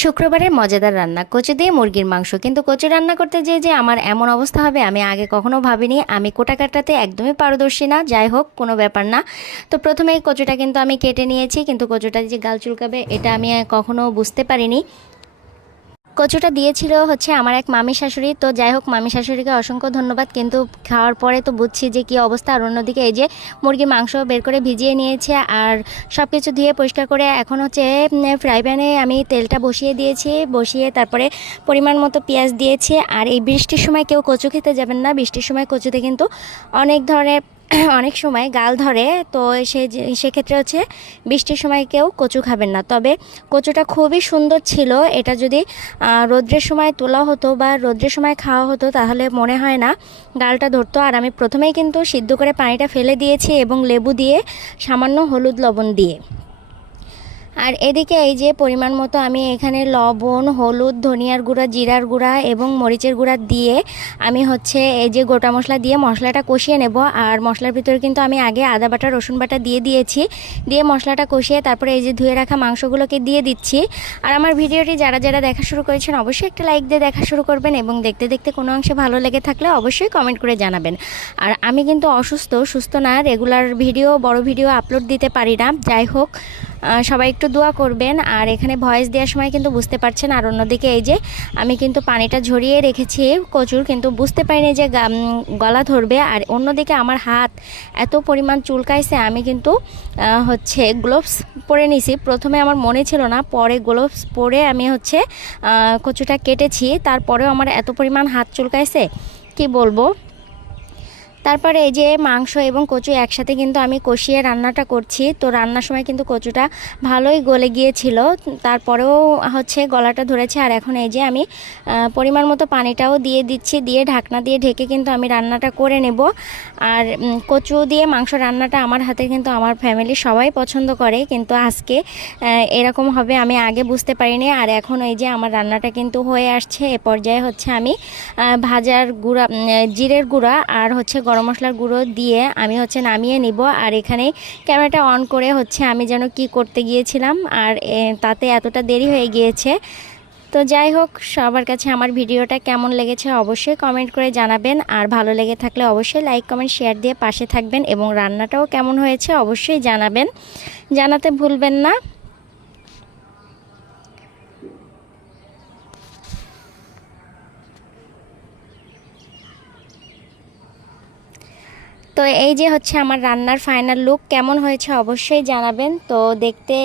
শুক্রবারের মজাদার রান্না কচু দিয়ে মুরগির মাংস। কিন্তু কচু রান্না করতে যেয়ে যে আমার এমন অবস্থা হবে আমি আগে কখনো ভাবিনি। আমি কোটা কাটাতে একদমই পারদর্শী না, যাই হোক কোনো ব্যাপার না। তো প্রথমে এই কচুটা কিন্তু আমি কেটে নিয়েছি, কিন্তু কচুটা যে গাল চুলকাবে এটা আমি কখনো বুঝতে পারিনি। কচুটা দিয়েছিল হচ্ছে আমার এক মামি শাশুড়ি, তো যাই হোক মামি শাশুড়িকে অসংখ্য ধন্যবাদ। কিন্তু খাওয়ার পরে তো বুঝছি যে কী অবস্থা। আর অন্যদিকে এই যে মুরগির মাংস বের করে ভিজিয়ে নিয়েছে আর সব কিছু ধুয়ে পরিষ্কার করে এখন হচ্ছে ফ্রাই প্যানে আমি তেলটা বসিয়ে দিয়েছি। বসিয়ে তারপরে পরিমাণ মতো পেঁয়াজ দিয়েছি। আর এই বৃষ্টির সময় কেউ কচু খেতে যাবেন না, বৃষ্টির সময় কচুতে কিন্তু অনেক ধরনের অনেক সময় গাল ধরে। তো সেক্ষেত্রে হচ্ছে বৃষ্টির সময় কেউ কচু খাবেন না। তবে কচুটা খুবই সুন্দর ছিল। এটা যদি রৌদ্রের সময় তোলা হতো বা রৌদ্রের সময় খাওয়া হতো তাহলে মনে হয় না গালটা ধরতো। আর আমি প্রথমেই কিন্তু সিদ্ধ করে পানিটা ফেলে দিয়েছি এবং লেবু দিয়ে সামান্য হলুদ লবণ দিয়ে। আর এদিকে এই যে পরিমাণ মতো আমি এখানে লবণ, হলুদ, ধনিয়ার গুঁড়া, জিরার গুঁড়া এবং মরিচের গুঁড়া দিয়ে আমি হচ্ছে এই যে গোটা মশলা দিয়ে মশলাটা কষিয়ে নেব। আর মশলার ভিতরে কিন্তু আমি আগে আদা বাটা, রসুন বাটা দিয়ে দিয়েছি। দিয়ে মশলাটা কষিয়ে তারপরে এই যে ধুয়ে রাখা মাংসগুলোকে দিয়ে দিচ্ছি। আর আমার ভিডিওটি যারা যারা দেখা শুরু করেছেন অবশ্যই একটা লাইক দিয়ে দেখা শুরু করবেন এবং দেখতে দেখতে কোনো অংশে ভালো লেগে থাকলে অবশ্যই কমেন্ট করে জানাবেন। আর আমি কিন্তু সুস্থ না, রেগুলার ভিডিও, বড় ভিডিও আপলোড দিতে পারি না। যাই হোক সবাই একটু দোয়া করবেন। আর এখানে ভয়েস দেওয়ার সময় কিন্তু বুঝতে পারছেন। আর অন্যদিকে এই যে আমি কিন্তু পানিটা ঝরিয়ে রেখেছি কচুর, কিন্তু বুঝতে পারিনি যে গলা ধরবে। আর অন্যদিকে আমার হাত এত পরিমাণ চুলকাইছে, আমি কিন্তু হচ্ছে গ্লোভস পরে নিছি। প্রথমে আমার মনে ছিল না, পরে গ্লোভস পরে আমি হচ্ছে কচুটা কেটেছি। তারপরেও আমার এত পরিমাণ হাত চুলকাইছে কি বলবো। তারপরে এই যে মাংস এবং কচু একসাথে কিন্তু আমি কষিয়ে রান্নাটা করছি। তো রান্নার সময় কিন্তু কচুটা ভালোই গলে গিয়েছিল, তারপরেও হচ্ছে গলাটা ধরেছে। আর এখন এই যে আমি পরিমাণ মতো পানিটাও দিয়ে দিচ্ছি, দিয়ে ঢাকনা দিয়ে ঢেকে কিন্তু আমি রান্নাটা করে নেব। আর কচু দিয়ে মাংস রান্নাটা আমার হাতে কিন্তু আমার ফ্যামিলি সবাই পছন্দ করে, কিন্তু আজকে এরকম হবে আমি আগে বুঝতে পারিনি। আর এখন এই যে আমার রান্নাটা কিন্তু হয়ে আসছে। এ পর্যায়ে হচ্ছে আমি ভাজার গুঁড়া, জিরের গুঁড়া আর হচ্ছে গরম মশলার গুঁড়ো দিয়ে আমি হচ্ছে নামিয়ে নিব। আর এখানে ক্যামেরাটা অন করে হচ্ছে আমি যেন কি করতে গিয়েছিলাম, আর তাতে এতটা দেরি হয়ে গিয়েছে। তো যাই হোক, সবার কাছে আমার ভিডিওটা কেমন লেগেছে অবশ্যই কমেন্ট করে জানাবেন। আর ভালো লেগে থাকলে অবশ্যই লাইক, কমেন্ট, শেয়ার দিয়ে পাশে থাকবেন এবং রান্নাটাও কেমন হয়েছে অবশ্যই জানাবেন, জানাতে ভুলবেন না। তো এই যে হচ্ছে আমার রান্নার ফাইনাল লুক, কেমন হয়েছে অবশ্যই জানাবেন। তো দেখতে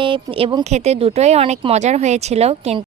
এবং খেতে দুটোই অনেক মজার হয়েছিল। কিন্তু